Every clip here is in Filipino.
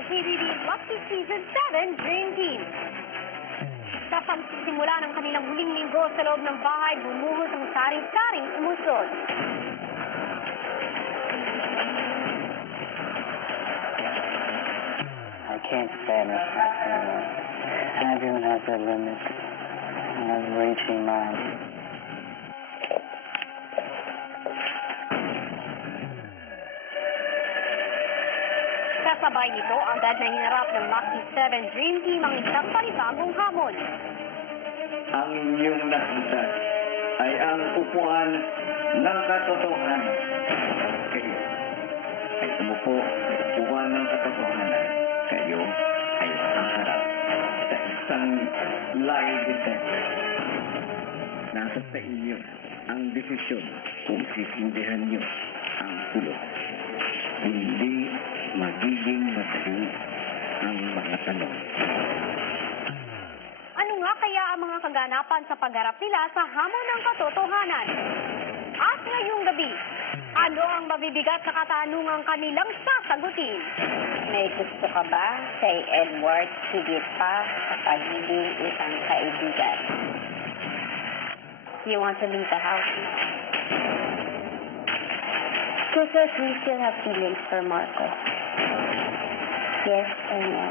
ng PBB Lucky Season 7 Dream Team. Sa pagsisimula ng kanilang huling linggo sa loob ng bahay, bumuhos ang saring-saring umusod. I can't stand it anymore. Everyone has their limits, and I'm reaching mine. Kasabay nito, agad na hinarap ng Lucky 7 Dream Team ang isang panibagong hamon. Ang inyong nakita ay ang upuan ng katotohanan. Kayo ay umupo sa upuan ng katotohanan. Kayo ay haharap sa isang lie detector. Nasa sa inyo ang desisyon kung sisindihan niyo ang pulot. Hindi magiging madali ang mga tanong. Ano nga kaya ang mga kaganapan sa pagharap nila sa hamon ng katotohanan? At ngayong gabi, ano ang mabibigat na katanungang kanilang sasagutin? May gusto ka ba kay Edward higit pa sa pagiging isang kaibigan? You want to leave the house? Because we still have feelings for Marco. Yes or no?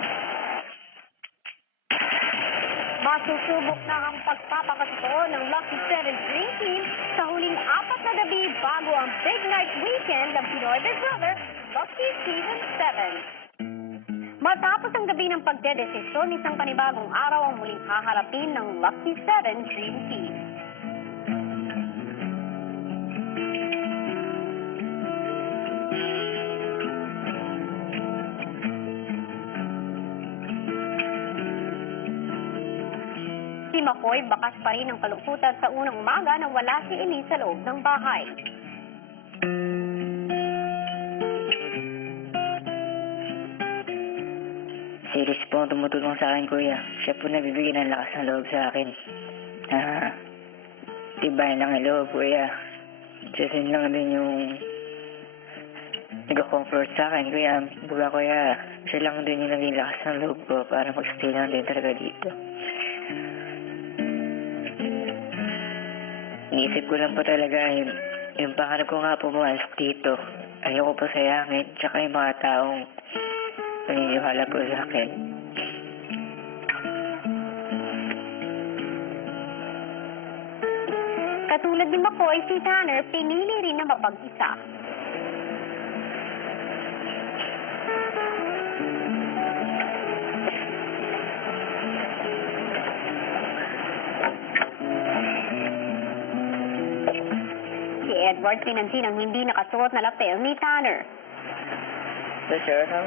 Masusubok na ang pagpapakatotoo ng Lucky 7 Dream Team sa huling 4 na gabi bago ang Big Night Weekend ng Pinoy Big Brother Lucky Season 7. Matapos ang gabi ng pagdedesisyon, isang panibagong araw ang muling haharapin ng Lucky 7 Dream Team. Si McCoy bakas pa rin ang kalungkutan sa unang umaga na wala si Elise sa loob ng bahay. Si Riz po ang tumutulong sa akin, kuya. Siya po nabibigyan ng lakas ng loob sa akin. Tibay lang ang loob, kuya. Siya lang din yung nag-comfort sa akin, kuya. Buga, kuya. Siya lang din yung naging lakas ng loob ko para mag-stay lang din talaga dito. Iniisip ko lang po talaga yung pangarap ko nga po bumalas dito. Ayoko po sayangin, tsaka yung mga taong naniniwala po sa akin. Katulad ni McCoy, si Tanner pinili rin na mapag-isa. Si Edward pinansin ang hindi nakasuot na lapel ni Tanner. The shirt, huh?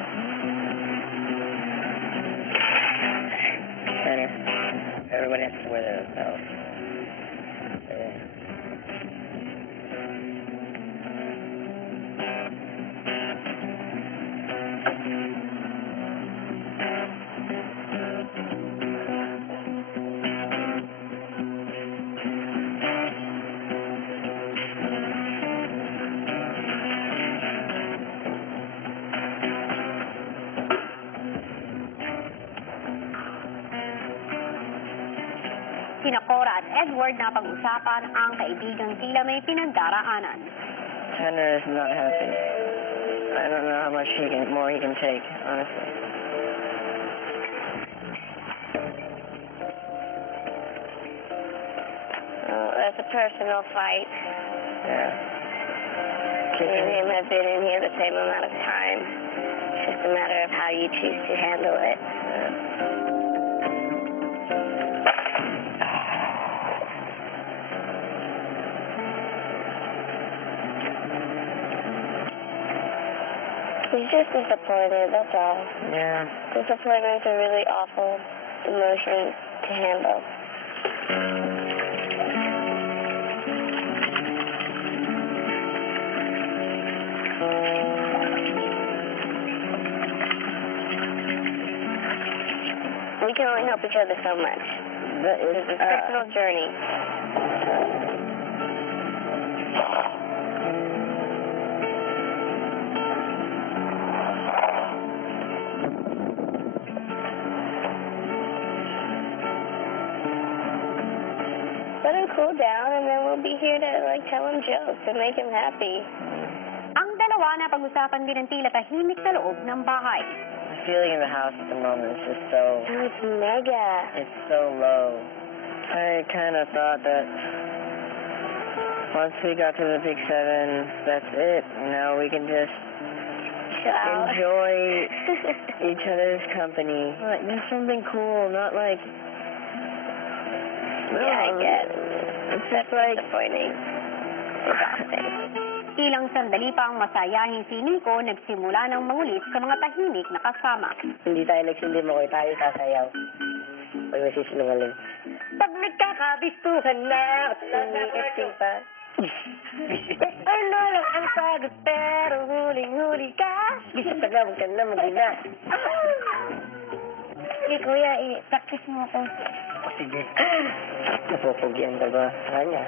Tanner, everybody has to wear their lapel. Sina Cora at Edward na pag-usapan ang kaibigang tila may pinagdaraanan. Tanner is not happy. I don't know how much more he can take, honestly. That's a personal fight. Yeah. Me and him have been in here the same amount of time. It's just a matter of how you choose to handle it. He's just disappointed, that's all. Yeah. Disappointment's a really awful emotion to handle. We can only help each other so much. It's a personal journey. let him cool down, and then we'll be here to, like, tell him jokes and make him happy. Ang dalawa na pag-usapan din ang tila tahimik na loob ng bahay. The feeling in the house at the moment is just so, It's mega. it's so low. I kind of thought that once we got to the Big Seven, that's it. Now we can just Chill out. enjoy each other's company. Like, do something cool, not like... Yeah, I get it. It's just like... Disappointing. Exhausting. Ilang sandali pa ang masayahing si Nico, nagsimula ng mangulit sa mga tahimik na kasama. Hindi tayo nagsindi mo ko, tayo sasayaw. Pag nasisinungaling. Pag nagkakabistuhan na, at umiiting pa. Ano lang ang sagot, pero huling-huli ka. Gusto ka na, huwag ka na, mag-ina. Sige kuya, i-practice mo ako. Sige. Napupugyan ka ba sa kanya?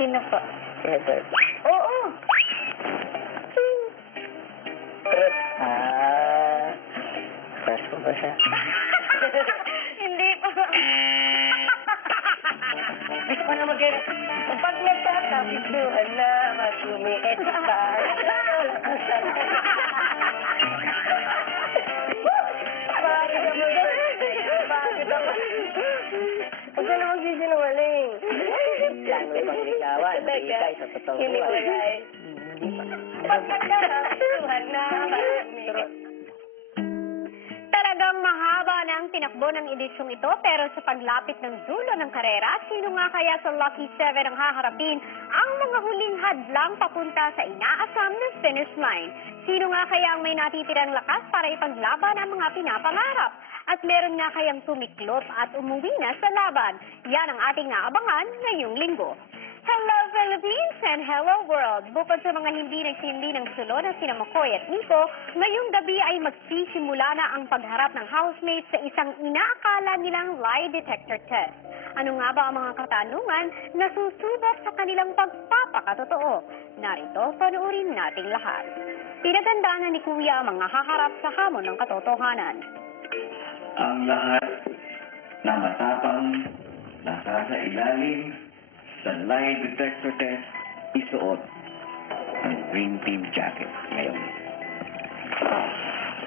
Sino po? Edward. Oo! Crush ko ba siya? Hindi po. Gusto ko na mag-get. Pag nagkakabistuhan na, at umiit pa. Bakit ako? Huwag ka na magsisinungaling. Plano mo pang ligawan. Ikay sa totoong buhay. Hinihulay. Pag nagkakabistuhan na, at umiit. Talagang mahaba na ang tinakbo ng edisyong ito, pero sa paglapit ng dulo ng karera, sino nga kaya sa Lucky 7 ang haharapin ang mga huling hadlang papunta sa inaasam na finish line? Sino nga kaya ang may natitirang lakas para ipaglaban ang mga pinapangarap? At meron nga kayang tumiklop at umuwi na sa laban? Yan ang ating naabangan ngayong linggo. Hello Philippines and hello world! Bukod sa mga hindi nagsindi ng sulo na sina McCoy at Nico, ngayong gabi ay magsisimula na ang pagharap ng housemates sa isang inaakala nilang lie detector test. Ano nga ba ang mga katanungan na susubok sa kanilang pagpapakatotoo? Narito, panoorin nating lahat. Pinagandaan na ni Kuya ang mga haharap sa hamon ng katotohanan. Ang lahat na matapang nasa sa ilalim sa lie detector test, isuot ang Green Team jacket ngayon.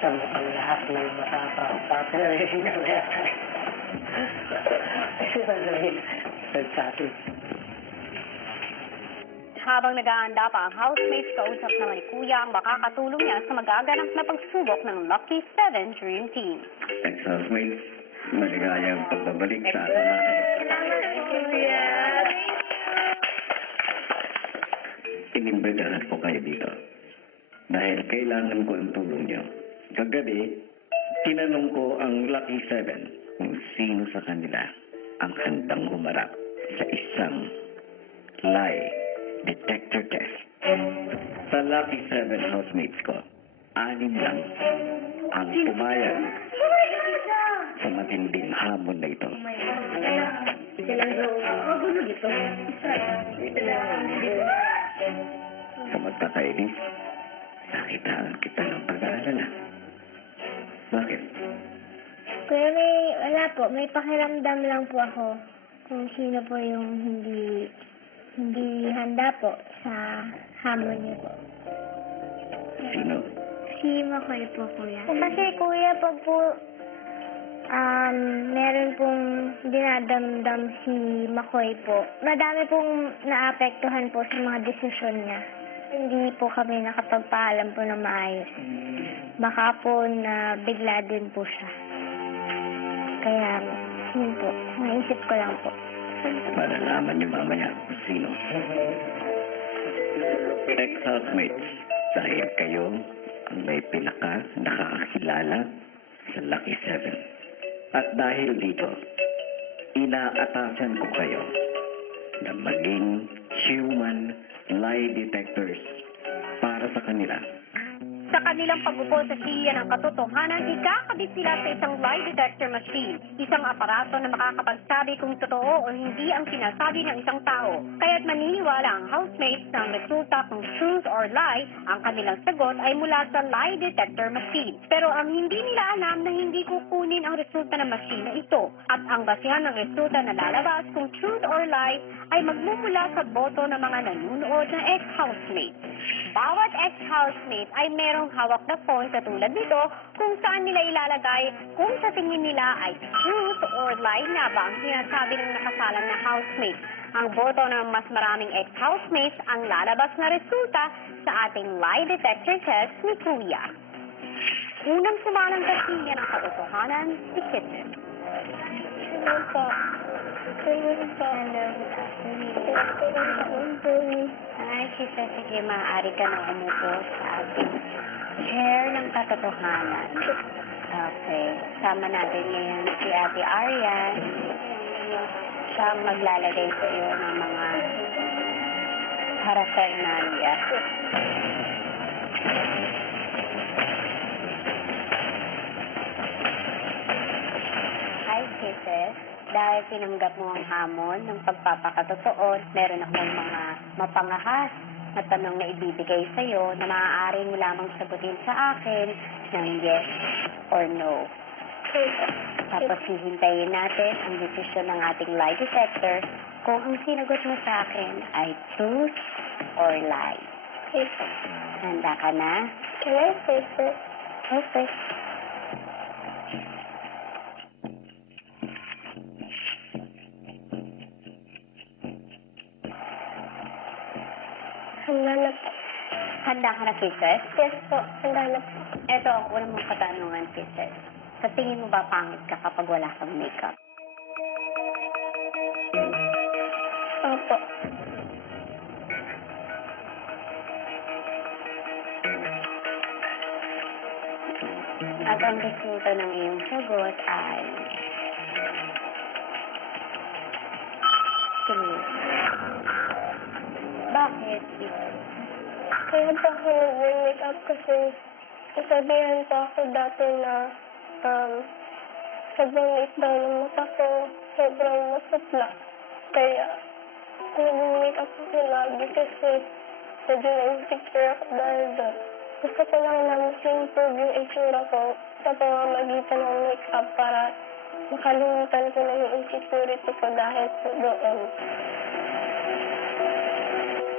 Sabi ko ang lahat ng matapang. Papalarin na lahat. Sabihin, nagsabi. Habang nag-aanda pa ang housemates, kausap naman ni Kuya ang makakatulong niya sa magaganap na pagsubok ng Lucky 7 Dream Team. Ex-housemates, maligayang pagbabalik sa ating natin. Inimbitahan po kayo dito. Dahil kailangan ko ang tulong niyo. Kagabi, tinanong ko ang Lucky 7 kung sino sa kanila ang handang humarap sa isang lie detector test. Sa Lucky 7 housemates ko, 6 lang ang pumayag sa matinding hamon na ito. Sa magkakainis, nakitaan kita ng pag-aalala. Bakit? Kuya, wala po. May pakiramdam lang po ako kung sino po yung hindi handa po sa hamon niyo po. Sino? Si Makoy po, kuya. Kasi kuya, pag po meron pong dinadamdam si Makoy po, madami pong naapektuhan po sa mga desisyon niya. Hindi po kami nakapagpaalam po na maayos. Baka po na bigla din po siya. Kaya, yun po. Naisip ko lang po. Malalaman niyo mamaya kung sino. Ex-housemates, dahil kayo ang may pinaka nakakakilala sa Lucky 7. At dahil dito, inaatasan ko kayo na maging human lie detectors para sa kanila. Sa kanilang pag-upo sa siya ng katotohanan, ikakabit sila sa isang lie detector machine, isang aparato na makakapagsabi kung totoo o hindi ang sinasabi ng isang tao. Kaya't maniniwala ang housemates na ang resulta kung truth or lie, ang kanilang sagot ay mula sa lie detector machine. Pero ang hindi nila alam na hindi kukunin ang resulta ng machine na ito at ang basihan ng resulta na lalabas kung truth or lie ay magmumula sa boto ng mga nanunood na ex-housemates. Bawat ex-housemate ay merong hawak na phone katulad nito kung saan nila ilalagay kung sa tingin nila ay truth or lie na ba ang sinasabi ng nakasalang na housemate. Ang boto ng mas maraming ex-housemates ang lalabas na resulta sa ating lie detector test ni Kuya. Unang sumalang sa siya ng katotohanan, si Kitten. Hello po. Ay, Kitten, sige, maaari ka na umupo sa ating chair ng katotohanan. Okay. Sama natin ngayon si Ate Arian. Siya ang maglalagay sa iyo ng mga paraphernalia. Hi, Kisses. Dahil tinanggap mo ang hamon ng pagpapakatotoo, meron akong mga mapangahas na tanong na ibibigay sa iyo na maaari mo lamang sagutin sa akin ng yes or no. Tapos hihintayin natin ang desisyon ng ating lie detector kung ang sinagot mo sa akin ay truth or lie. Handa ka na? Yes, sister. Okay. Handa na po. Handa ka na, Kisses? Yes po, handa na po. Ito ang unang mong katanungan, Kisses. Sa tingin mo ba pangit ka kapag wala kang makeup? Opo. At ang resulta ng iyong sagot ay true. Bakit? Kaya po ako nag-make up kasi nasabihan po ako dati na sobrang liit daw ng mata ko, sobrang masupla. Kaya nag-make up ako lagi kasi medyo na-insecure ako dahil doon. Gusto ko lang na mas improve yung itsura ko sa pamamagitan ng make-up para makalimutan ko na yung insecurity ko dahil po doon.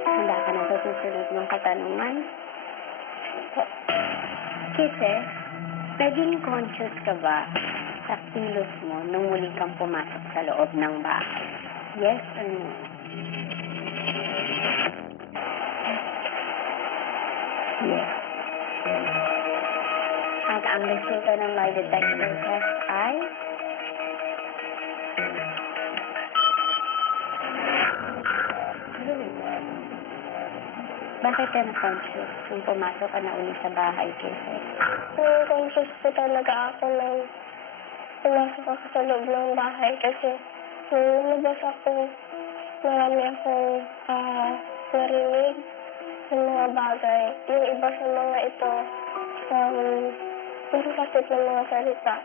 Handa ka na sa susunod mong katanungan? Kasi, naging conscious ka ba sa kilos mo nung muli kang pumasok sa loob ng bahay? Yes or no? Yes. At ang resulta ng lie detector test ay bakit ka na-conscious nung pumasok ka na uli sa bahay, kasi? Conscious po talaga ako nang pumasok ako sa loob ng bahay kasi nung lumabas ako, marami akong narinig ng mga bagay. Yung iba sa mga ito, masasakit ng mga salita.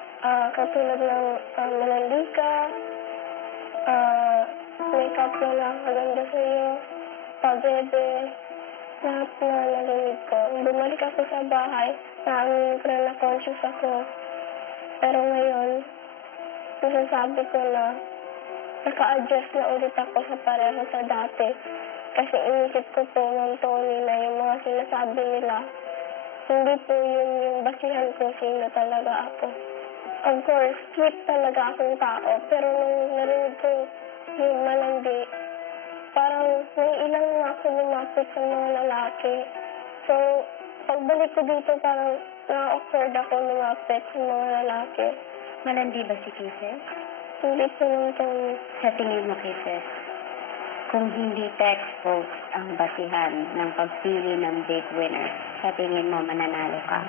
Katulad ng malandika, makeup na nakakaganda sa'yo, pabebe, lahat na narinig ko. Bumalik ako sa bahay, na conscious ako. Pero ngayon, masasabi ko na naka-adjust na ulit ako sa pareho sa dati. Kasi inisip ko po ng Tony na yung mga sinasabi nila, hindi po yun yung basihan ko sino talaga ako. Of course, sweet talaga akong tao, pero nung narinig ko yung malandi, parang may ilang nga ako lumapit sa mga lalaki. So, pagbalik ko dito, parang na-awkward ako lumapit sa mga lalaki. Malandi ba si Kisses? Hindi po nung Tony. Sa tingin mo, Kisses, kung hindi textbook ang basihan ng pagpili ng date winner, sa tingin mo mananalo ka?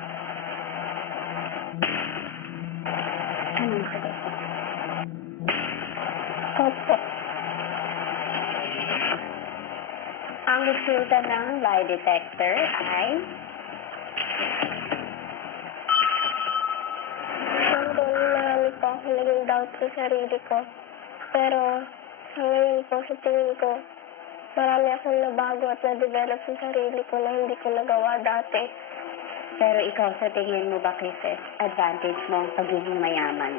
Anong sagot mo? Opo. Ang resulta ng lie detector ay doubt sa sarili ko. Pero sa ngayon po, sa tingin ko, marami akong nabago at na-develop sa sarili ko na hindi ko nagawa dati. Pero ikaw, sa tingin mo ba kasi advantage mo ang pagiging mayaman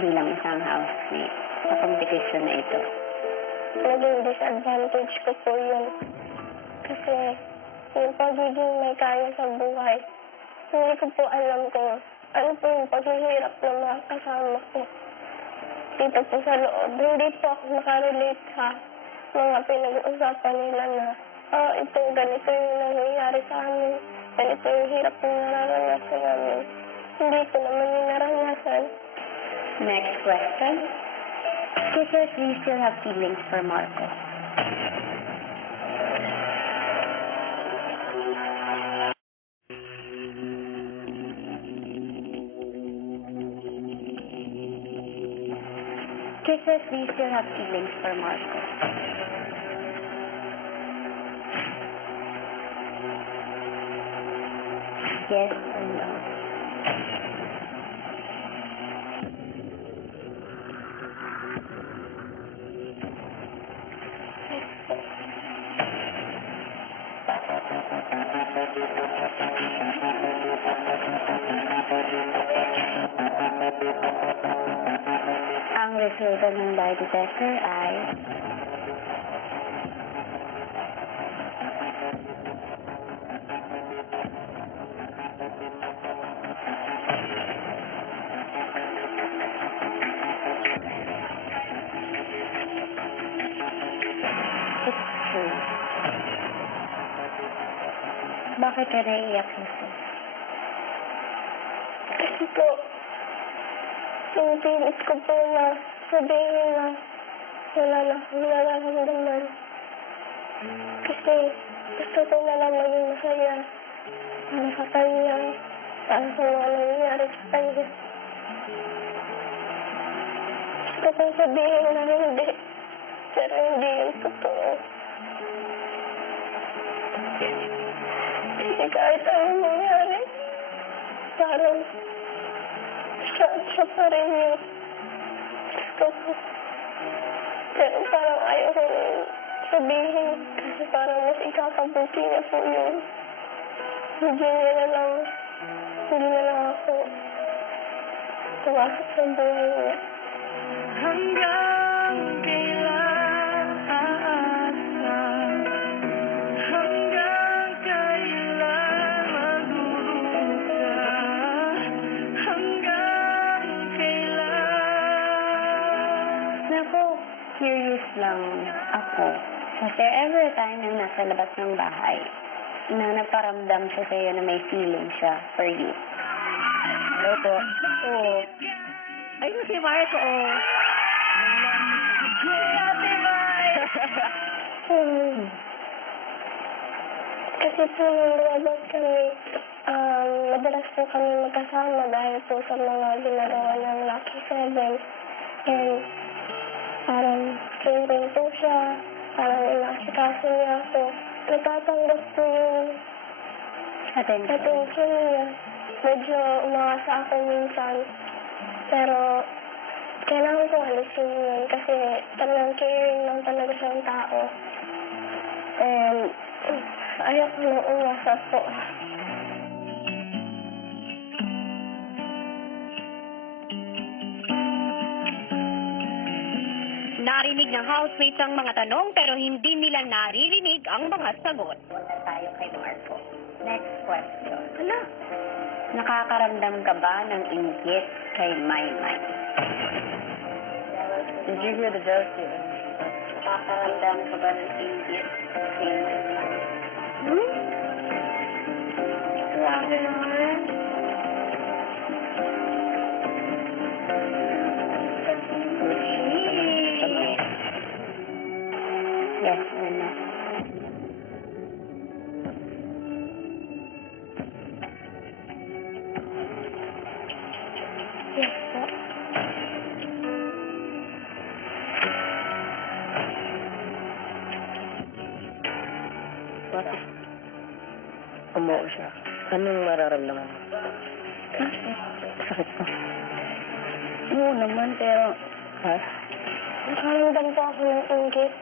bilang isang housemate sa competition na ito? Naging disadvantage ko po yun. Kasi yung pagiging may kaya sa buhay, hindi ko po alam kung ano po yung paghihirap ng mga kasama ko. Dito po sa loob, hindi po ako makarelate sa mga pinag-uusapan nila na ito, ganito yung nangyayari sa amin. Ganito yung hirap na nararanasan namin. Hindi ko naman yung naranasan. Next question. Sisters, do you still have feelings for Marco? Sisters, do you still have feelings for Marco? Yes or no? Ang resulta ng lie detector ay it's true. Bakit ka naiiyak, Susan? Kasi po, pinipilit ko po na sabihin na wala na akong nararamdaman. Kasi gusto ko na lang maging masaya para sa kanya, para sa mga nangyayari sa kanya. Gusto kong sabihin na hindi, pero hindi yung totoo. Kasi kahit anong mangyari, parang siya pa rin yung gusto ko. Pero parang ayaw ko sabihin kasi parang mas ikakabuti na po yun. Hindi na lang ako tumasok sa buhay niya. Hanggang kailan aasa? Hanggang kailan magdurusa? Hanggang kailan? Naku, curious lang ako. Was there ever a time na nasa labas ng bahay na nagparamdam siya sa'yo na may feeling siya for you? Hello po. Oo. Ayun si Marco. Kasi po nung lumabas kami, madalas po kami magkasama dahil po sa mga ginagawa ng Lucky 7. And parang caring po siya, parang inasikaso niya ako. Natatanggap po yung attention niya. Medyo umasa ako minsan. Pero kailangan ko alisin yun kasi talagang caring lang talaga siyang tao. And ayaw ko nang umasa po. Narinig ng housemates ang mga tanong pero hindi nila naririnig ang mga sagot. Punta tayo kay Marco. Next question. Hala, Nakakaramdam ka ba ng inggit kay Maymay? Did you hear the joke here? Nakakaramdam ka ba ng inggit kay Maymay? Grabe naman. Yes or no? Yes po. What? Umuo siya. Anong mararamdaman mo? Sakit ko. Oo naman, pero... Ha? Nakaramdam po ako ng inggit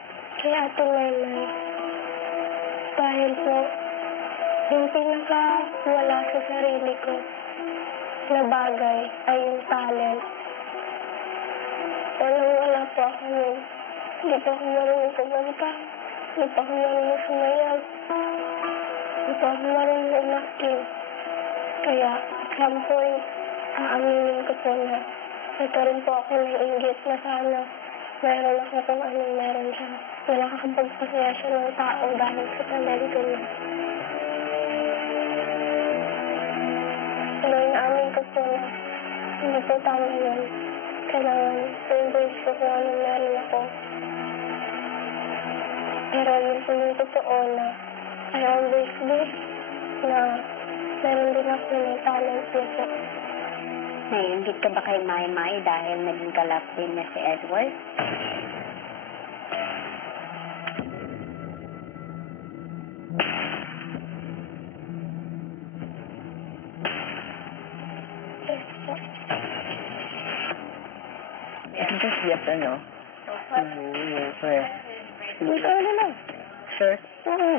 kay Ate Maymay. Dahil po, yung pinaka-wala sa sarili ko na bagay ay yung talent. Wala po ako nun. Hindi po ako marunong kumanta. Hindi po ako marunong sumayaw. Hindi po ako marunong umakin. Kaya, at some point, aaminin ko po na nagkaroon po ako ng inggit na sana meron ako kung anong meron siya. Na nakakapagpasaya siya ng tao dahil sa talento niya. Pero inaamin ko po na hindi po tama yun. Kailangan i-embrace ko kung anong meron ako. Pero yun po yung totoo na I always wish na meron din ako ng talent niya po. Naiingit ka ba kay Maymay dahil naging kalap din niya si Edward? Yes po. Just yes or no? Sure. Ikaw na lang. Sure? Oo.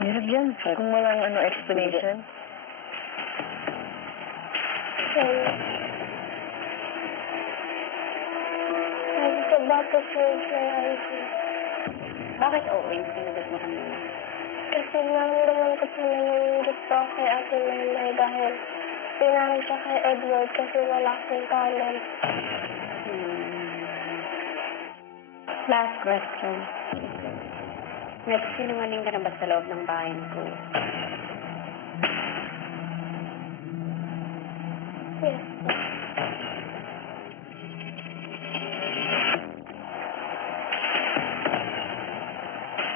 Hirap yan. Kung walang explanation. Sabi ko, bakit words na answer? Bakit oo yung sinagot mo kanina? Kasi naramdaman ko po na nanginggit po ako kay Ate Maymay dahil pinangit siya kay Edward kasi wala akong talent. Last question. Nagsinungaling ka na ba sa loob ng bahay ko? Yes po.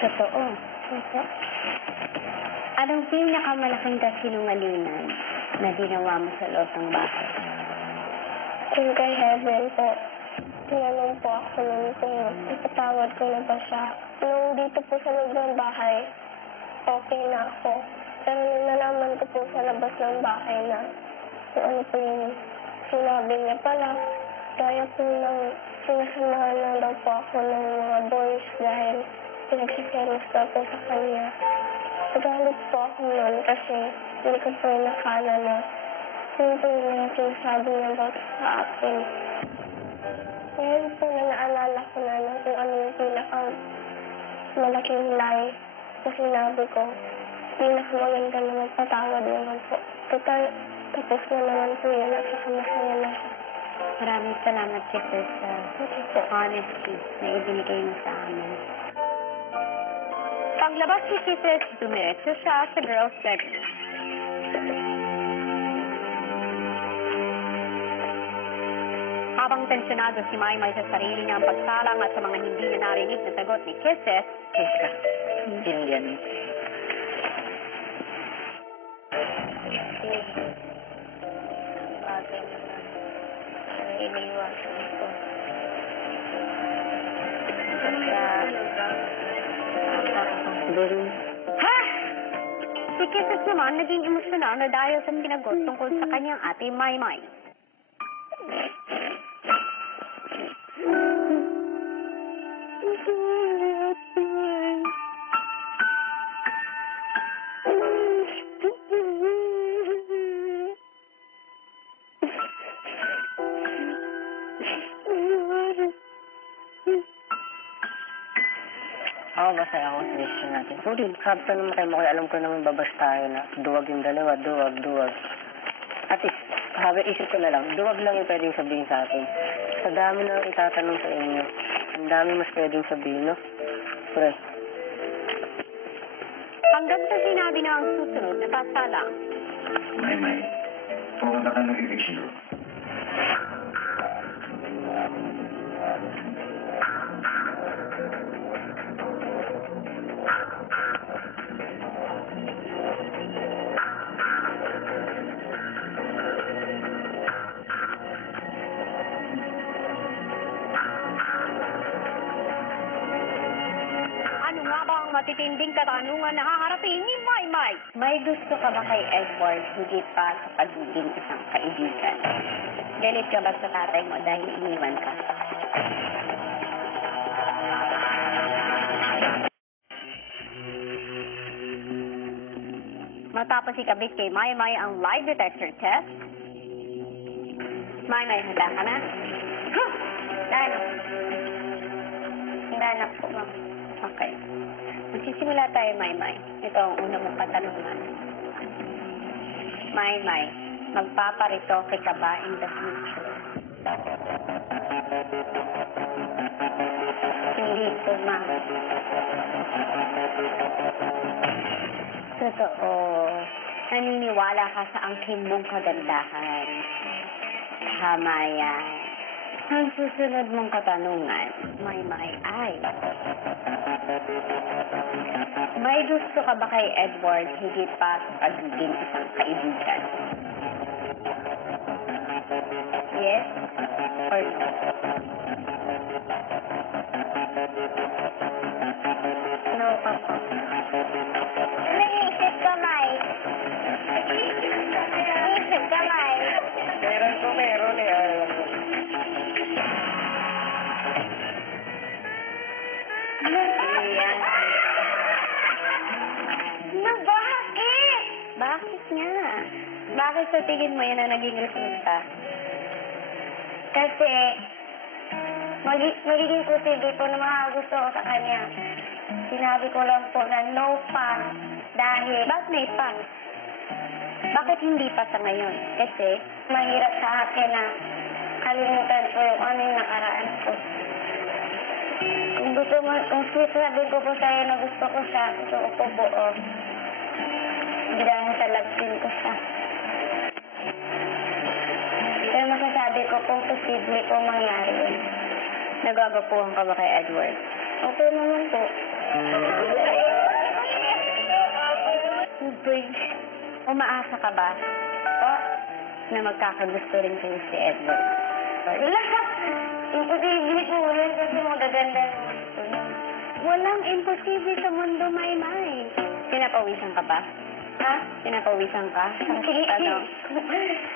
Totoo. Opo. Anong pinakamalaking kasinungalingan na ginawa mo sa loob ng bahay? Yung kay Heaven po, tinanong po ako nun kung ipatawad ko na ba siya. Nung dito po sa loob ng bahay, okay na ako. Pero nung nalaman ko po sa labas ng bahay na kung ano po yung sinabi niya pala, kaya po nang sinasamahan na daw po ako ng mga boys dahil pinagsiselos daw po sa kanya. Nagalit po ako nun kasi hindi ko po nakala na yun po yung sinasabi niya daw sa akin. Ngayon po na naalala ko na kung ano yung malaking lie na sinabi ko. Pinakamaganda na magpatawad naman po. Total, tapos na naman po yun at saka masaya na siya. Maraming salamat kita sa honesty na ibinigay mo sa amin. Paglabas ni Kisses, dumiretso siya sa girls' bedroom. Habang tensyonado si Maymay sa sarili niyang pagsalang at sa mga hindi niya narinig na sagot ni Kisses, Jessica. Indian. Iniiwasan ko. ha? Si Kisses naman naging emosyonal na dahil sa pinagot tungkol sa kanyang ate Maymay. Ako masaya ako sa decision natin. Sorry, sabi naman kayo mo kaya alam ko naman babas tayo na duwag yung dalawa, duwag. At least, sabi isip ko na lang, duwag lang yung pwedeng sabihin sa atin. Sa dami na itatanong sa inyo, ang dami mas pwedeng sabihin, no? Pre. Hanggang sa sinabi na ang susunod na pasalang. Maymay, pumunta ka ng eviction room. Ano nga ba ang matitinding katanungan na haharapin ni Maymay. May gusto ka ba kay Edward higit pa sa pagiging isang kaibigan? Galit ka ba sa tatay mo dahil iniwan ka? Matapos ikabit kay Maymay ang lie detector test, Maymay, handa ka na? Handa na po, ma'am. Okay. Magsisimula tayo, Maymay. Ito ang una mong katanungan. Maymay, magpaparitoke ka ba in the future? Hindi po, ma'am. Totoo. Naniniwala ka sa angkin mong kagandahan. Tama yan. Ang susunod mong katanungan, Maymay, ay... May gusto ka ba kay Edward higit pa sa pagiging isang kaibigan? Yes or no? No pa po. Naisip ka, May. Naisip ka, May. Meron eh. Ayan. No, bakit? Bakit nga? Bakit sa tingin mo yan ang naging resulta? Kasi, magiging posible po na mga gusto ko sa kanya. Sinabi ko lang po na no pa dahil Bakit may pa? Bakit hindi pa sa ngayon? Kasi, mahirap sa akin na kalimutan ko yung ano yung nakaraan ko. Kung sabi ko po sa'yo na gusto ko siya, gusto ko po buo. Dahil sa lagsin ko siya. Pero masasabi ko kung posible po mangyari yun. nagagapuhan ka ba kay Edward? Okay naman po. Umaasa ka ba na magkakagusto rin kayo si Edward? Wala. Imposible po yun kasi magaganda. Walang imposible sa mundo, Maymay. Pinapawisan ka ba? Ha? Pinapawisan ka? Ano?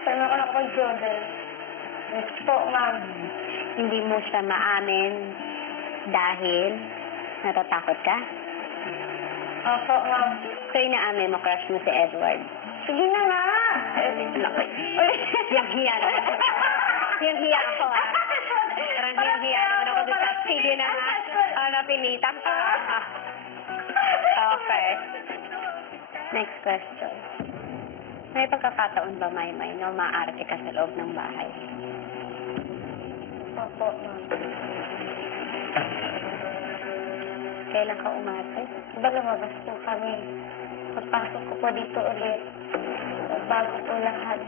Paano ako nakapag-jogging? Yes po, ma'am. Hindi mo siya maamin dahil natatakot ka? Opo, ma'am. So, inaamin mo crush mo si Edward? Sige na nga. Yung hiya naman. Yung hiya ako, ah. Parang yung hiya naman ako doon sa sige na nga. Napilitan ka. Okay. Next question. May pagkakataon ba, Maymay, na umaarte ka sa loob ng bahay? Opo, ma'am. Kailan ka umarte? Diba lumabas po kami? Pagpasok ko po dito ulit. Bago po lahat.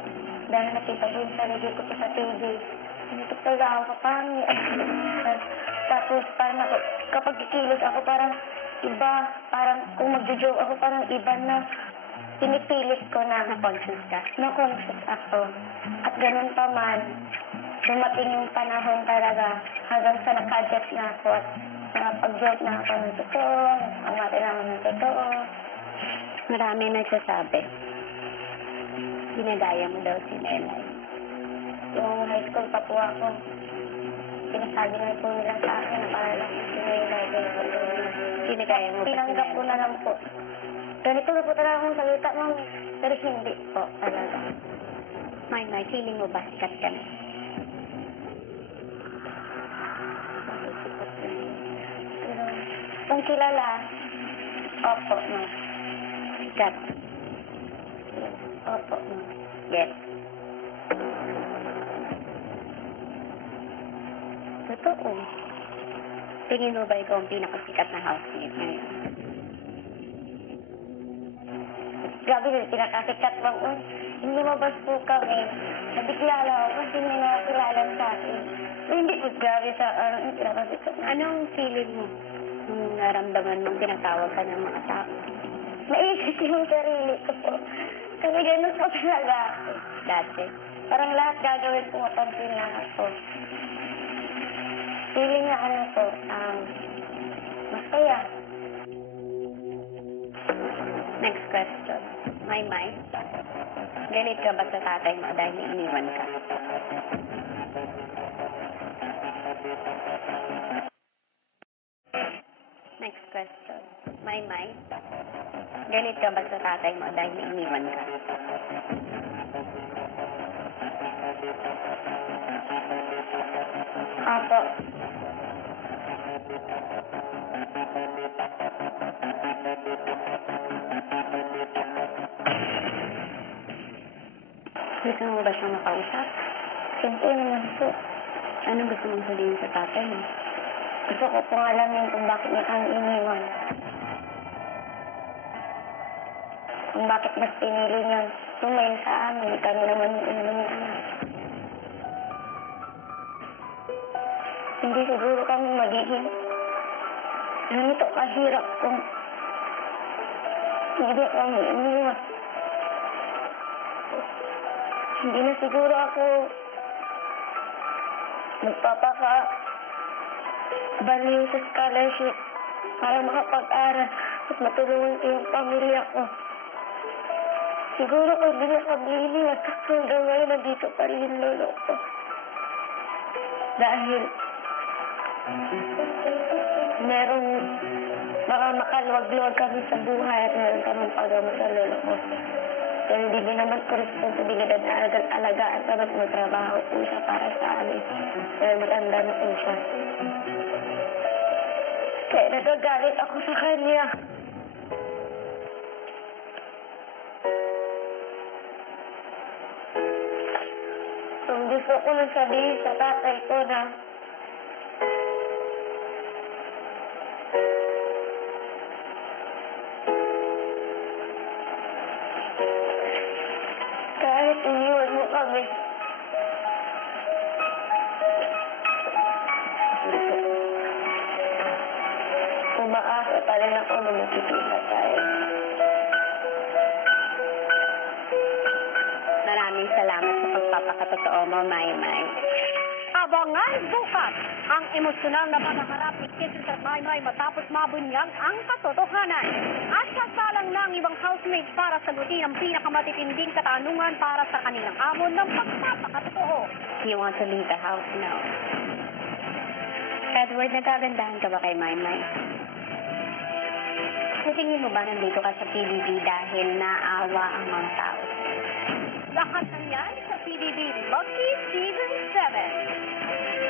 Dahil nakita ko yung sarili ko po sa TV. Dito pala ako kapangit. Tapos parang ako, kapag kikilos ako parang iba. Parang kung magjo-joke ako parang iba na. Pinipilit ko na. Na-conscious ka? Na-conscious ako. At ganun pa man, dumating yung panahon talaga hanggang sa naka-adjust na ako at nakapag-joke na ako ng totoo, amati na ako ng totoo. Marami nagsasabi. Ginagaya mo daw si Melay. Yung high school pa po ako, pinasabi na po nila sa akin na para lang si Melay. Ginagaya mo ba si Tinanggap ko na lang po. Ganito na po talaga akong salita, ma'am. Pero hindi po talaga. Maymay, feeling mo ba sikat ka na? Pero kung kilala, opo, ma'am. Sikat? Opo, ma'am. Yes. Totoo. Tingin mo ba ikaw ang pinakasikat na housemate ngayon? Grabe din, pinakasikat bang hindi mabas po kami. Nabigla lang ako kasi may nakakilala sa akin. Pero hindi po grabe sa yung pinakasikat na. Anong feeling mo? Nung naramdaman mong tinatawag ka ng mga tao? Naisip yung sarili ko po. Kasi ganun po talaga ako. Dati. Parang lahat gagawin ko mapansin lang ako. Feeling na ano po, masaya. Next question. Maymay, galit ka ba sa tatay mo dahil iniwan ka? Next question. Maymay, galit ka ba sa tatay mo dahil iniwan ka? Apo. Gusto mo ba siyang makausap? Siyempre naman po. Anong gusto mong sabihin sa tatay mo? Gusto ko pong alamin kung bakit niya kami iniwan. Kung bakit mas pinili niya tumayo sa amin. Kami naman yung unang anak. Hindi siguro kami magiging ganito kahirap kung hindi kami iniwan. Hindi na siguro ako magpapaka-baliw sa scholarship para makapag-aral at matulungan ko yung pamilya ko. Siguro kung di na kami iniwan, hanggang ngayon nandito pa rin yung lolo ko. Dahil merong mga makaluwag-luwag kami sa buhay at meron kami paggamot sa lolo ko. Pero hindi din naman ko responsibilidad na alagaan pa at magtrabaho po siya para sa amin. Dahil matanda na po siya. Kaya nagagalit ako sa kanya. Kung gusto ko lang sabihin sa tatay ko na kahit iniwan mo kami, umaasa pa rin ako na magkikita tayo. Maraming salamat sa pagpapakatotoo mo, Maymay. Abangan bukas ang emosyonal na paghaharap ni Kisses at Maymay matapos mabunyag ang katotohanan. At sasalang ng ibang housemates para sagutin ang pinakamatitinding katanungan para sa kanilang amon ng pagpapakatotoo. You want to leave the house now? Edward, nagagandahan ka ba kay Maymay? Sa tingin mo ba nandito ka sa PBB dahil naawa ang mga tao? Lahat ng yan sa PDD Lucky Season 7.